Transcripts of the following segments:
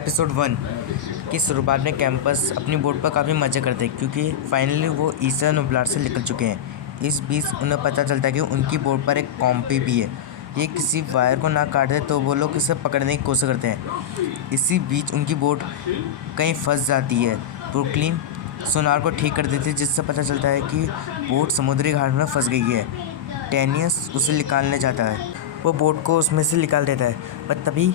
Episode 1 की शुरुआत में कैंपस अपनी बोट पर काफ़ी मज़े करते हैं क्योंकि फाइनली वो ईसा नुब्लार से निकल चुके हैं। इस बीच उन्हें पता चलता है कि उनकी बोट पर एक कॉम्पी भी है। ये किसी वायर को ना काट दे तो वो लोग इसे पकड़ने की कोशिश करते हैं। इसी बीच उनकी बोट कहीं फंस जाती है। ब्रुकलिन सोनार को ठीक कर देती है जिससे पता चलता है कि बोट समुद्री घाट में फंस गई है। डेनियस उसे निकालने जाता है। वो बोट को उसमें से निकाल देता है, पर तभी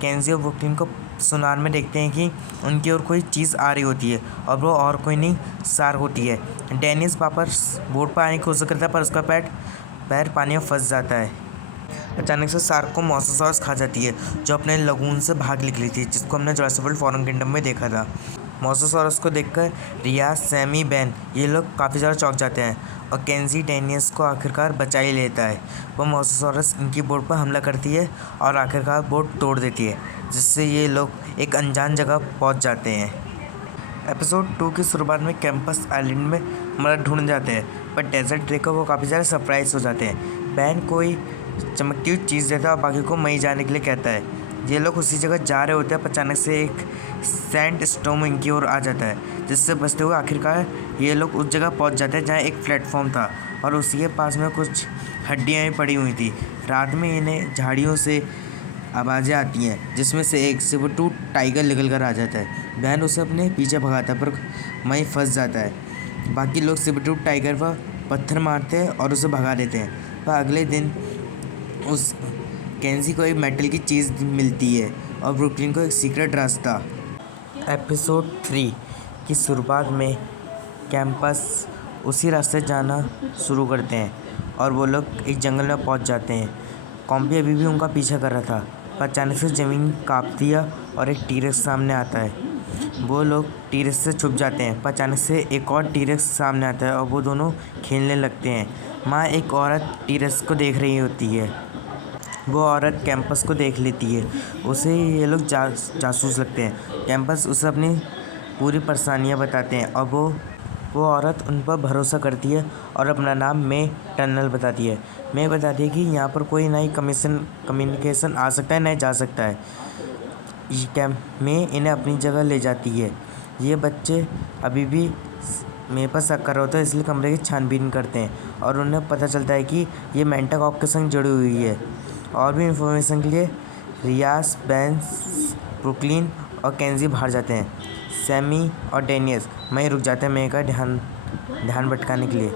केंजी और ब्रुकलिन को सोनार में देखते हैं कि उनकी ओर कोई चीज़ आ रही होती है और वो और कोई नहीं सार होती है। डेनियस वापस बोट पर आने की कोशिश करता है पर उसका पैर पानी में फंस जाता है। अचानक से सार्क को मोसासॉरस खा जाती है जो अपने लगून से भाग निकली थी, जिसको हमने जुरासिक वर्ल्ड फॉरेन किंगडम में देखा था। मोसासॉरस को देखकर रियाज, सैमी, बेन ये लोग काफ़ी ज़्यादा चौंक जाते हैं और केंजी डेनियस को आखिरकार बचा ही लेता है। वो मोसासॉरस इनकी बोट पर हमला करती है और आखिरकार बोट तोड़ देती है, जिससे ये लोग एक अनजान जगह पहुंच जाते हैं। एपिसोड 2 की शुरुआत में कैंपस आइलैंड में मदद ढूंढ जाते हैं, पर डेजर्ट देखकर वो काफ़ी ज़्यादा सरप्राइज हो जाते हैं। बैन कोई चमकती हुई चीज़ देता है और बाकी को मई जाने के लिए कहता है। ये लोग उसी जगह जा रहे होते हैं पर अचानक से एक सैंड स्टॉर्म इनकी ओर आ जाता है, जिससे बचते हुए आखिरकार ये लोग उस जगह पहुंच जाते हैं जहां एक प्लेटफॉर्म था और उसी के पास में कुछ हड्डियां भी पड़ी हुई थी। रात में इन्हें झाड़ियों से आवाज़ें आती हैं जिसमें से एक सेबर-टूथ टाइगर निकल कर आ जाता है। बैन उसे अपने पीछे भगाता है पर मई फंस जाता है। बाकी लोग सेबर-टूथ टाइगर पर पत्थर मारते हैं और उसे भगा देते हैं। पर अगले दिन उस केंजी को एक मेटल की चीज़ मिलती है और ब्रुकलिन को एक सीक्रेट रास्ता। एपिसोड 3 की शुरुआत में कैंपस उसी रास्ते जाना शुरू करते हैं और वो लोग एक जंगल में पहुंच जाते हैं। कॉम्पी अभी भी उनका पीछा कर रहा था पर अचानक से ज़मीन काँपती है और एक टीरेक्स सामने आता है। वो लोग टीरेक्स से छुप जाते हैं पर अचानक से एक और टीरेक्स सामने आता है और वो दोनों खेलने लगते हैं। माँ एक औरत टीरेक्स को देख रही होती है। वो औरत कैंपस को देख लेती है। उसे ये लोग जासूस लगते हैं। कैंपस उसे अपनी पूरी परेशानियाँ बताते हैं और वो औरत उन पर भरोसा करती है और अपना नाम मे टनल बताती है। मे बताती है कि यहाँ पर कोई नई कम्युनिकेशन आ सकता है न जा सकता है। मे इन्हें अपनी जगह ले जाती है। ये बच्चे अभी भी मेरे पर शक कर रहे होते हैं, इसलिए कमरे की छानबीन करते हैं और उन्हें पता चलता है कि ये मेंटा कॉप के संग जुड़ी हुई है। और भी इन्फॉर्मेशन के लिए रियाज, बेन, ब्रुकलिन और केंजी बाहर जाते हैं। सैमी और डेनियस वहीं रुक जाते हैं मे का ध्यान भटकाने के लिए।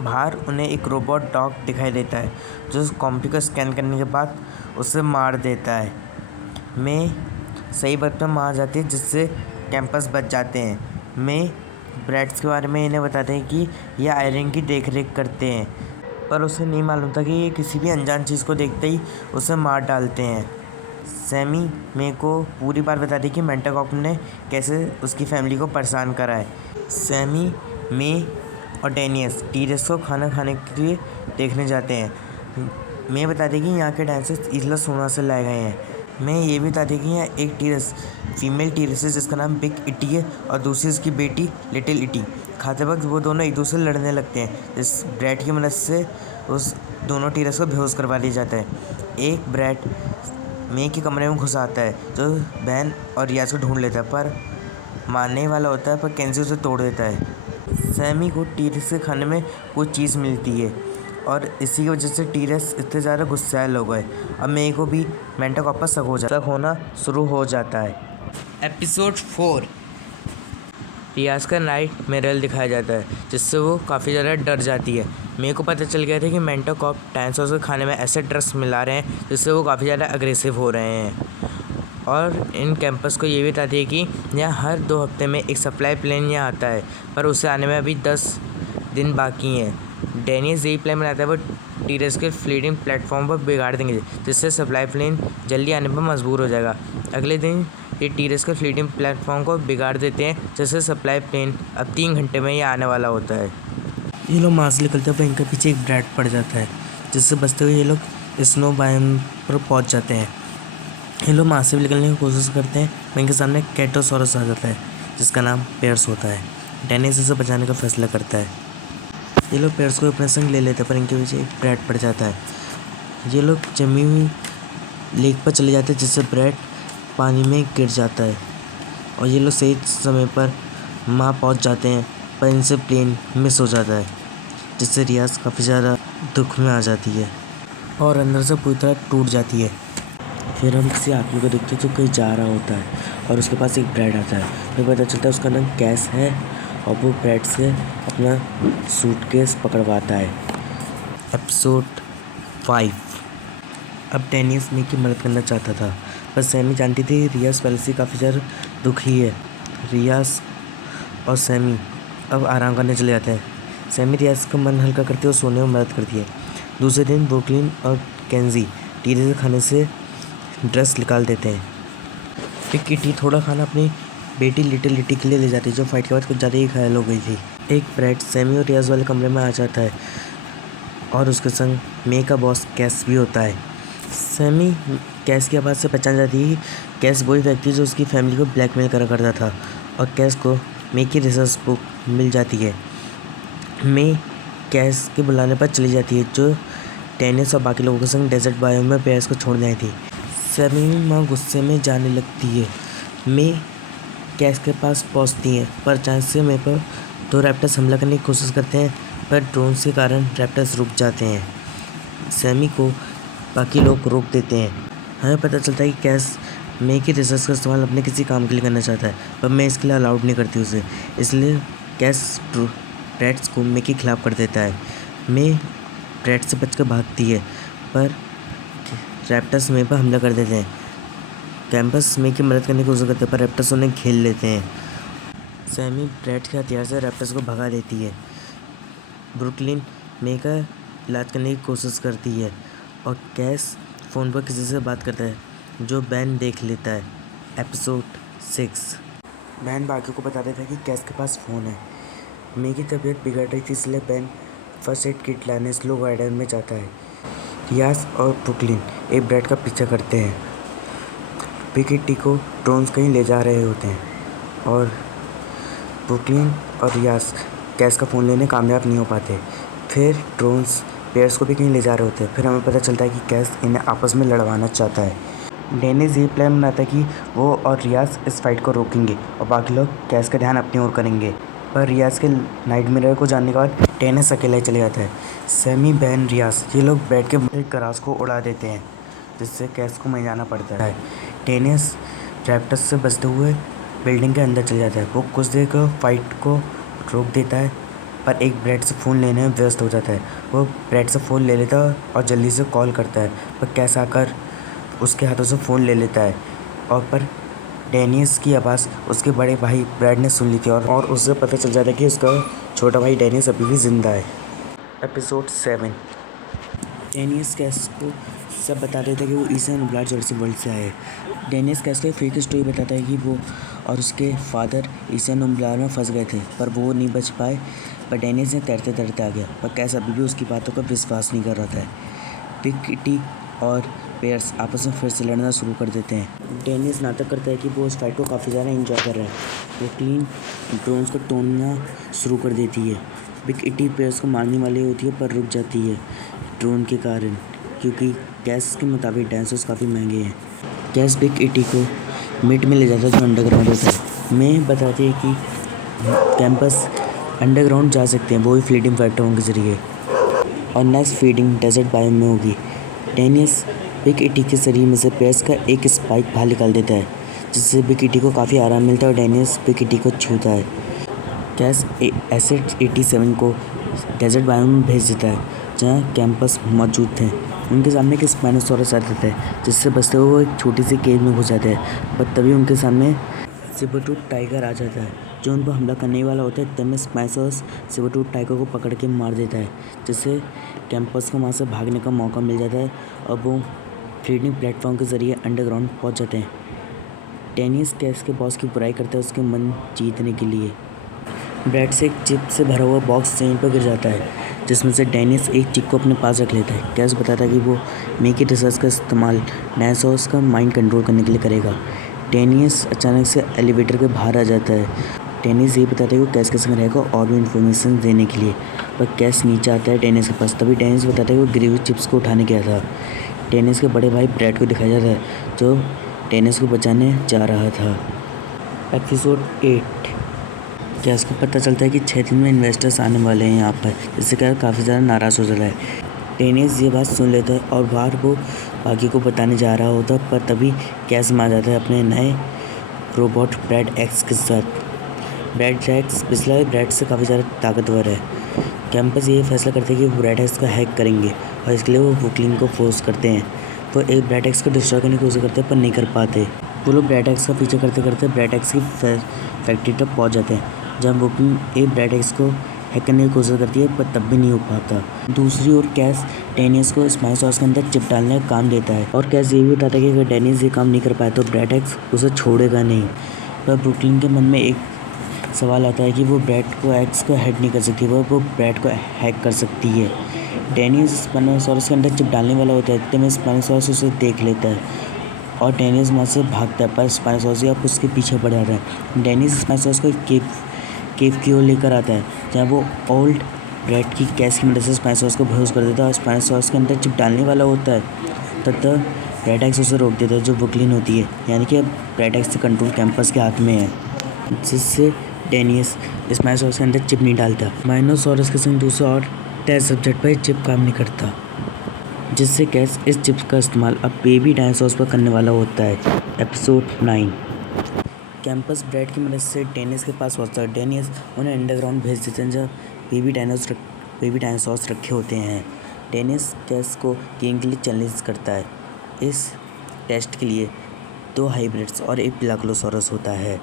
बाहर उन्हें एक रोबोट डॉग दिखाई देता है जो कॉम्पी को स्कैन करने के बाद उसे मार देता है। मे सही वक्त में मार जाती है जिससे कैंपस बच जाते हैं। मे ब्रैड्स के बारे में इन्हें बताते हैं कि ये आयरन की देखरेख करते हैं, पर उसे नहीं मालूम था कि ये किसी भी अनजान चीज़ को देखते ही उसे मार डालते हैं। सैमी मे को पूरी बात बताती है कि मेंटा कॉप ने कैसे उसकी फैमिली को परेशान करा है। सैमी, मे और डेनियस टीरेक्स को खाना खाने के लिए देखने जाते हैं। मे बताती है कि यहाँ के डायनासोर इसला सोना से लाए गए हैं। मैं ये भी बताती कि यहाँ एक फीमेल टीरेक्स है जिसका नाम बिग इटी है और दूसरी उसकी बेटी लिटिल इटी। खाते वक्त वो दोनों एक दूसरे से लड़ने लगते हैं। इस ब्रैड की मदद से उस दोनों टीरेक्स को बेहोश करवा दिया जाता है। एक ब्रैड मे के कमरे में घुस आता है जो बैन और रियाज को ढूंढ लेता है पर मारने वाला होता है, पर केंजी उसे तोड़ देता है। सैमी को टीरेक्स के खाने में कोई चीज़ मिलती है और इसी की वजह से टीरेक्स इतने ज़्यादा गुस्सैल हो गए। अब मे को भी मेंटा कॉप पर शक होना शुरू हो जाता है। एपिसोड 4 रियाज का नाइट मिरर दिखाया जाता है जिससे वो काफ़ी ज़्यादा डर जाती है। मे को पता चल गया था कि मेंटा कॉप डायनासोर के खाने में ऐसे ड्रग्स मिला रहे हैं जिससे वो काफ़ी ज़्यादा अग्रेसिव हो रहे हैं। और इन कैंपस को ये भी बताती है कि यहाँ हर 2 हफ्ते में एक सप्लाई प्लेन यहाँ आता है, पर उसे आने में अभी 10 दिन बाकी हैं। डेनियस यही प्लान बनाता है वो टीरेक्स के फ्लीटिंग प्लेटफॉर्म पर बिगाड़ देंगे जिससे सप्लाई प्लेन जल्दी आने पर मजबूर हो जाएगा। अगले दिन ये टीरेक्स के फ्लीटिंग प्लेटफॉर्म को बिगाड़ देते हैं जिससे सप्लाई प्लेन अब 3 घंटे में ही आने वाला होता है। ये लोग मार्स निकलते हैं पर इनके पीछे एक ब्रैड पड़ जाता है जिससे बचते हुए ये लोग स्नो बायोम पर पहुँच जाते हैं। ये लोग मार्स से भी निकलने की कोशिश करते हैं पर इनके सामने कैटोसॉरस आ जाता है जिसका नाम पेयर्स होता है। डेनियस इसे बचाने का फैसला करता है। ये लोग पेयर्स को अपने संग ले लेते हैं पर इनके पीछे एक ब्रैड पड़ जाता है। ये लोग जमी हुई लेक पर चले जाते हैं जिससे ब्रैड पानी में गिर जाता है और ये लोग सही समय पर वहाँ पहुँच जाते हैं, पर इनसे प्लेन मिस हो जाता है, जिससे रियाज काफ़ी ज़्यादा दुख में आ जाती है और अंदर से पूरी तरह टूट जाती है। फिर हम किसी आदमी को देखते हैं जो कहीं जा रहा होता है और उसके पास एक ब्रेड आता है। फिर पता चलता है उसका नाम कैस है और वो ब्रेड से अपना सूटकेस पकड़वाता है। एपिसोड 5। अब डेनिस मेक की मदद करना चाहता था, पर सैमी जानती थी रियाज पहले से काफ़ी ज़्यादा दुखी है। रियाज और सैमी अब आराम करने चले जाते हैं। सैमी रियाज का मन हल्का करती है और सोने में मदद करती है। दूसरे दिन ब्रुकलिन और केंजी टीरे से खाने से ड्रेस निकाल देते हैं। फिर किटी थोड़ा खाना अपनी बेटी लिटिल लिटी के लिए ले जाती है, जो फाइट के बाद कुछ ज़्यादा ही घायल हो गई थी। एक ब्रेड सैमी और रियाज वाले कमरे में आ जाता है और उसके संग मे का बॉस कैस भी होता है। सैमी कैस की आवाज़ से पहचान जाती है कि कैस वही व्यक्ति जो उसकी फैमिली को ब्लैकमेल करा करता था और कैस को मे की रिसर्च बुक मिल जाती है। मे कैस के बुलाने पर चली जाती है, जो टेनिस और बाकी लोगों के संग डेजर्ट बायोम में पेयर्स को छोड़ने आई थी। सैमी माँ गुस्से में जाने लगती है। मे कैस के पास पहुँचती हैं, पर अचानक से मे पर 2 रैप्टर्स हमला करने की कोशिश करते हैं, पर ड्रोन्स के कारण रैप्टर्स रुक जाते हैं। सैमी को बाकी लोग रोक देते हैं। हमें पता चलता है कि कैस मे की रिसर्च का इस्तेमाल अपने किसी काम के लिए करना चाहता है, पर मैं इसके लिए अलाउड नहीं करती उसे, इसलिए कैस रैट्स को मे के खिलाफ कर देता है। मे रैट से बचकर भागती है, पर रैप्टर्स मे पर हमला कर देते हैं। कैंपस मे की मदद करने की कोशिश करते हैं, पर रैप्टर्स उन्हें घेर लेते हैं। सैमी ब्रेड के हथियार से रैप्टर्स को भगा देती है। ब्रुकलिन मे का इलाज करने की कोशिश करती है और कैस फ़ोन पर किसी से बात करता है, जो बैन देख लेता है। एपिसोड 6। बैन बाकियों को बता देता है कि कैस के पास फ़ोन है। मे की तबीयत बिगड़ रही थी, इसलिए बैन फर्स्ट एड किट लाने स्लो गार्डन में जाता है। रियाज और ब्रुकलिन एक ब्रेड का पीछा करते हैं। पिकिटी को ड्रोन्स कहीं ले जा रहे होते हैं और ब्रुकलिन और रियाज कैस का फ़ोन लेने कामयाब नहीं हो पाते। फिर ड्रोन्स पेयर्स को भी कहीं ले जा रहे होते हैं। फिर हमें पता चलता है कि कैस इन्हें आपस में लड़वाना चाहता है। डेनिस ये प्लान बनाता है कि वो और रियाज इस फाइट को रोकेंगे और बाकी लोग कैस का ध्यान अपनी ओर करेंगे, पर रियाज के नाइट मिरर को जानने के बाद डेनिस अकेला ही चले जाता है। सैमी, बैन, रियाज ये लोग बैठ के एक गराज को उड़ा देते हैं, जिससे कैस को वहीं जाना पड़ता है। डेनिस रैप्टर्स से बचते हुए बिल्डिंग के अंदर चले जाता है। वो कुछ देर को फाइट को रोक देता है, पर एक ब्रेड से फ़ोन लेने में व्यस्त हो जाता है। वो ब्रेड से फ़ोन ले लेता है और जल्दी से कॉल करता है, पर कैस आकर उसके हाथों से फ़ोन ले लेता है और पर डेनिस की आवाज़ उसके बड़े भाई ब्रैड ने सुन ली थी और उससे पता चल जाता है कि उसका छोटा भाई डेनिस अभी भी ज़िंदा है। एपिसोड 7। डेनिस कैस को सब बता देता है कि वो ईसन ब्लाड जर्सी वर्ल्ड से आए हैं। डेनिस कैस को एक फेक स्टोरी बताता है कि वो और उसके फादर ईसन उम्बलार में फंस गए थे, पर वो नहीं बच पाए। पर डेनिस ने तैरते तैरते आ गया, पर कैस अभी भी उसकी बातों पर विश्वास नहीं कर रहा था। पिकिटी और पेयर्स आपस में फिर से लड़ना शुरू कर देते हैं। डेनिस नाटक करता है कि वो उस फाइट को काफ़ी ज़्यादा एंजॉय कर रहा है। वो क्लीन ड्रोन्स को तोड़ना शुरू कर देती है। पिकिटी पेयर्स को मारने वाली होती है, पर रुक जाती है ड्रोन के कारण, क्योंकि कैस के मुताबिक डायनासोर्स काफ़ी महंगे हैं। कैस पिकिटी को मिड में ले जाता है, जो अंडरग्राउंड होता है। मैं बताती है कि कैंपस अंडरग्राउंड जा सकते हैं, वो भी फ्लीटिंग फैक्टरों के ज़रिए, और नेक्स्ट फीडिंग डेजर्ट बायोम में होगी। डेनिस बिग ईटी के शरीर में से पेयर्स का एक स्पाइक बाहर निकाल देता है, जिससे बिग ईटी को काफ़ी आराम मिलता है और डेनिस बिग ईटी को छूता है। कैस एसिड 87 को डेजर्ट बायोम में भेज देता है, जहाँ कैंपस मौजूद थे। उनके सामने एक स्पाइनोसॉरस आ जाता है, जिससे बचते हुए वो एक छोटी सी केव में घुस जाते हैं, पर तभी उनके सामने सेबरटूथ टाइगर आ जाता है, जो उन पर हमला करने वाला होता है। तब में स्पाइनोसॉरस सेबरटूथ टाइगर को पकड़ के मार देता है, जिससे कैंपस को वहाँ से भागने का मौका मिल जाता है और वो फीडिंग प्लेटफॉर्म के ज़रिए अंडरग्राउंड पहुँच जाते हैं। डेनिस कैस के बॉस की बुराई करता है उसके मन जीतने के लिए। ब्रेड से एक चिप से भरा हुआ बॉक्स जमीन पर गिर जाता है, जिसमें से डेनिस एक चिप को अपने पास रख लेता है। कैस बताता है कि वो मेक रिसर्च का इस्तेमाल डायनासोर्स का माइंड कंट्रोल करने के लिए करेगा। डेनिस अचानक से एलिवेटर के बाहर आ जाता है। डेनिस ये बताता है कि वो कैस के संग रहेगा और भी इन्फॉर्मेशन देने के लिए, पर कैस नीचे आता है डेनिस के पास। तभी डेनिस बताता है कि वो गिरी हुई चिप्स को उठाने गया था। डेनिस के बड़े भाई ब्रेड को दिखाया जाता है, जो डेनिस को बचाने जा रहा था। एपिसोड 8। कैस को पता चलता है कि 6 दिन में इन्वेस्टर्स आने वाले हैं यहाँ पर, जिससे कैस काफ़ी ज़्यादा नाराज़ हो जाता है। डेनिस ये बात सुन लेता है और बाहर वो बाकी को बताने जा रहा होता, पर तभी कैस में आ जाता है अपने नए रोबोट ब्रैड एक्स के साथ। ब्रैड एक्स पिछला ब्रैड से काफ़ी ज़्यादा ताकतवर है। कैंपस ये फैसला करते हैं कि वो ब्रैड एक्स को हैक करेंगे और इसके लिए वो ब्रुकलिन को फोर्स करते हैं। वो एक ब्रैड एक्स को डिस्ट्रॉय करने की कोशिश करते हैं पर नहीं कर पाते। वो लोग ब्रैड एक्स का पीछे करते करते ब्रैड एक्स की फैक्ट्री तक पहुंच जाते हैं, जहाँ ब्रुकलिन एक ब्रैड एक्स को हैक करने की कोशिश करती है पर तब भी नहीं हो पाता। दूसरी ओर कैस डेनिस को स्पाइस सॉस के अंदर चिप डालने का काम देता है और कैस ये भी बताता है कि अगर डेनिस ये काम नहीं कर पाए तो ब्रैड एक्स उसे छोड़ेगा नहीं। पर ब्रुकलिन के मन में एक सवाल आता है कि वो ब्रैड को एक्स को हैक नहीं कर सकती, वो ब्रैड को हैक कर सकती है। डेनिस स्पाइनोसॉरस के अंदर चिप डालने वाला होता है, इतने में स्पाइनोसॉरस उसे देख लेता है और डेनिस वहाँ से भागता है, पर स्पाइनोसॉरस अब उसके पीछे पड़ जाता है। डेनिस स्पाइनोसॉरस को एक केव की ओर लेकर आता है, जहाँ वो ओल्ड ब्रैड की कैस की मदद से स्पाइनोसॉरस को बेहोश कर देता है और स्पाइनोसॉरस के अंदर चिप डालने वाला होता है। तब तक ब्रैड एक्स उसे रोक देता है, जो ब्रुकलिन होती है, यानी कि ब्रैड एक्स का कंट्रोल कैंपस के हाथ में है, जिससे डेनिस स्पाइनोसॉरस के अंदर चिप नहीं डालता। स्पाइनोसॉरस के संग दूसरा और टेस्ट सब्जेक्ट पर चिप काम नहीं करता, जिससे कैस इस चिप का इस्तेमाल अब बेबी डायनासोर्स पर करने वाला होता है। एपिसोड 9। कैंपस ब्रैड की मदद से डेनिस के पास पहुंचता है। डेनिस उन्हें अंडरग्राउंड भेज देते हैं, जहाँ बेबी डायनासोर्स रखे होते हैं। डेनिस कैस को गेम के लिए चैलेंज करता है। इस टेस्ट के लिए 2 हाइब्रिड्स और एक पिलाकोलोसॉरस होता है।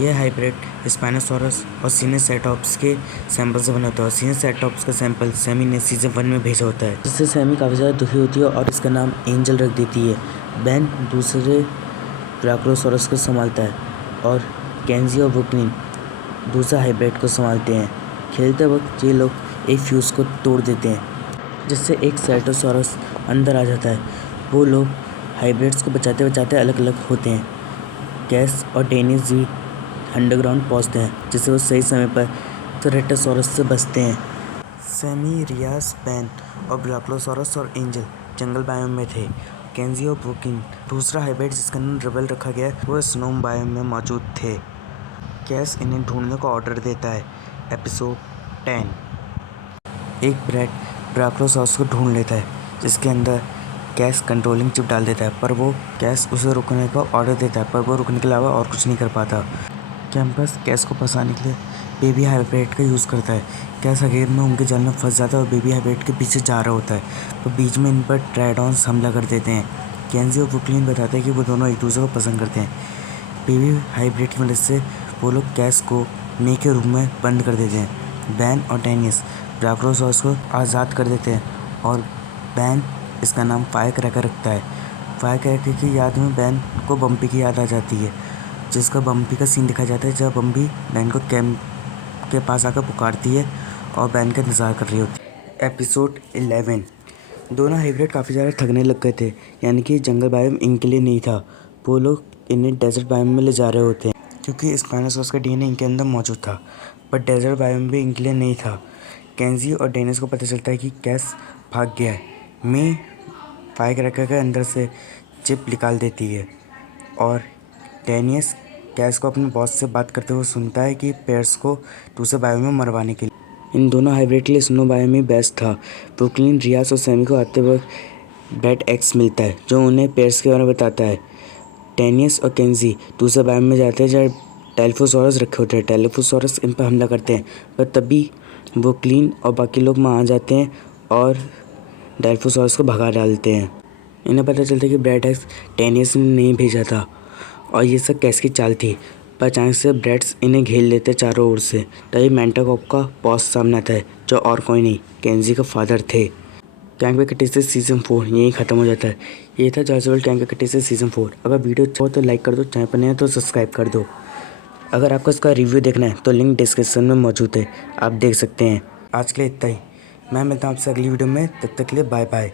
यह हाइब्रिड स्पाइनोसॉरस और सीनेसेटॉप्स के सैंपल से बना होता है। सीनेसेटॉप्स का सैंपल सैमी ने सीजन 1 में भेजा होता है, जिससे सैमी काफ़ी ज़्यादा दुखी होती है और इसका नाम एंजल रख देती है। बैन दूसरे पिलाकोलोसॉरस को संभालता है और केंजी और ब्रुकलिन दूसरा हाइब्रिड को संभालते हैं। खेलते वक्त ये लोग एक फ्यूज़ को तोड़ देते हैं, जिससे एक सेटोसॉरस अंदर आ जाता है। वो लोग हाइब्रिड्स को बचाते बचाते अलग अलग होते हैं। कैस और डेनिस भी अंडरग्राउंड पहुंचते हैं, जिससे वो सही समय पर थ्रेटोसॉरस से बचते हैं। सैमी, रियास, बैन और पिलाकोलोसॉरस और एंजल जंगल बायोम में थे। केंजी और ब्रुकलिन दूसरा हाइब्रिड, जिसका नाम रिबल रखा गया है, वो स्नो बायोम में मौजूद थे। कैस इन्हें ढूंढने का ऑर्डर देता है। एपिसोड 10। एक ब्रैड पिलाकोलोसॉरस को ढूंढ लेता है, जिसके अंदर कैस कंट्रोलिंग चिप डाल देता है, पर वो कैस उसे रुकने का ऑर्डर देता है, पर वो रुकने के अलावा और कुछ नहीं कर पाता। कैंपस कैस को फंसाने के लिए बेबी हाइब्रिड का यूज़ करता है। कैस आखिर में उनके जाल में फंस जाता है और बेबी हाइब्रिड के पीछे जा रहा होता है, तो बीच में इन पर ट्राइडॉन्स हमला कर देते हैं। केंजी और ब्रुकलिन बताते हैं कि वो दोनों एक दूसरे को पसंद करते हैं। बेबी हाइब्रिड की मदद से वो लोग कैस को मे के रूम में बंद कर देते हैं। बैन और डेनिस पिलाकोलोसॉरस को आज़ाद कर देते हैं और बैन इसका नाम फायर क्रैकर रखता है। फायर क्रैकर की याद में बैन को बम्पी की याद आ जाती है, जिसका बम्पी का सीन दिखाया जाता है, जब बम्पी बैन को कैंप के पास आकर पुकारती है और बैन का इंतज़ार कर रही होती है। एपिसोड 11। दोनों हाइब्रिड काफ़ी ज़्यादा थकने लग गए थे, यानी कि जंगल बायोम इनके लिए नहीं था। वो लोग इन्हें डेजर्ट बायोम में ले जा रहे होते हैं, क्योंकि स्पाइनोसॉरस का डीएनए इनके अंदर मौजूद था, पर डेजर्ट बायोम भी इनके लिए नहीं था। केंजी और डेनिस को पता चलता है कि कैस भाग गया है। मे फायर क्रैकर के अंदर से चिप निकाल देती है और डेनिस कैस को अपने बॉस से बात करते हुए सुनता है कि पेयर्स को दूसरे बायोम में मरवाने के लिए इन दोनों हाइब्रिड के लिए स्नो बायोम ही बेस्ट था। ब्रुकलिन, रियास और सैमी को आते वक्त ब्रैड एक्स मिलता है, जो उन्हें पेयर्स के बारे में बताता है। डेनिस और केंजी दूसरे बायोम में जाते हैं, जहाँ टेल्फोसॉरस रखे होते हैं। टेल्फोसॉरस इन पर हमला करते हैं, पर तभी ब्रुकलिन और बाकी लोग वहाँ आ जाते हैं और टेल्फोसॉरस को भगा डालते हैं। इन्हें पता चलता है कि ब्रैड एक्स डेनिस ने नहीं भेजा था और ये सब कैस की चाल थी, पर अचानक से ब्रैड्स इन्हें घेर लेते हैं चारों ओर से। तभी मेंटाकॉप का बॉस सामने आता है, जो और कोई नहीं केंजी का फादर थे। कैंग पे कटे से सीज़न 4 यहीं ख़त्म हो जाता है। ये था जॉर्ज वर्ल्ड कैंग पे कटे से सीज़न 4। अगर वीडियो अच्छा हो तो लाइक कर दो, चैनल पर नए हैं तो सब्सक्राइब कर दो। अगर आपको इसका रिव्यू देखना है तो लिंक डिस्क्रिप्शन में मौजूद है, आप देख सकते हैं। आज के लिए इतना ही। मैं मिलता हूँ आपसे अगली वीडियो में, तब तक के लिए बाय बाय।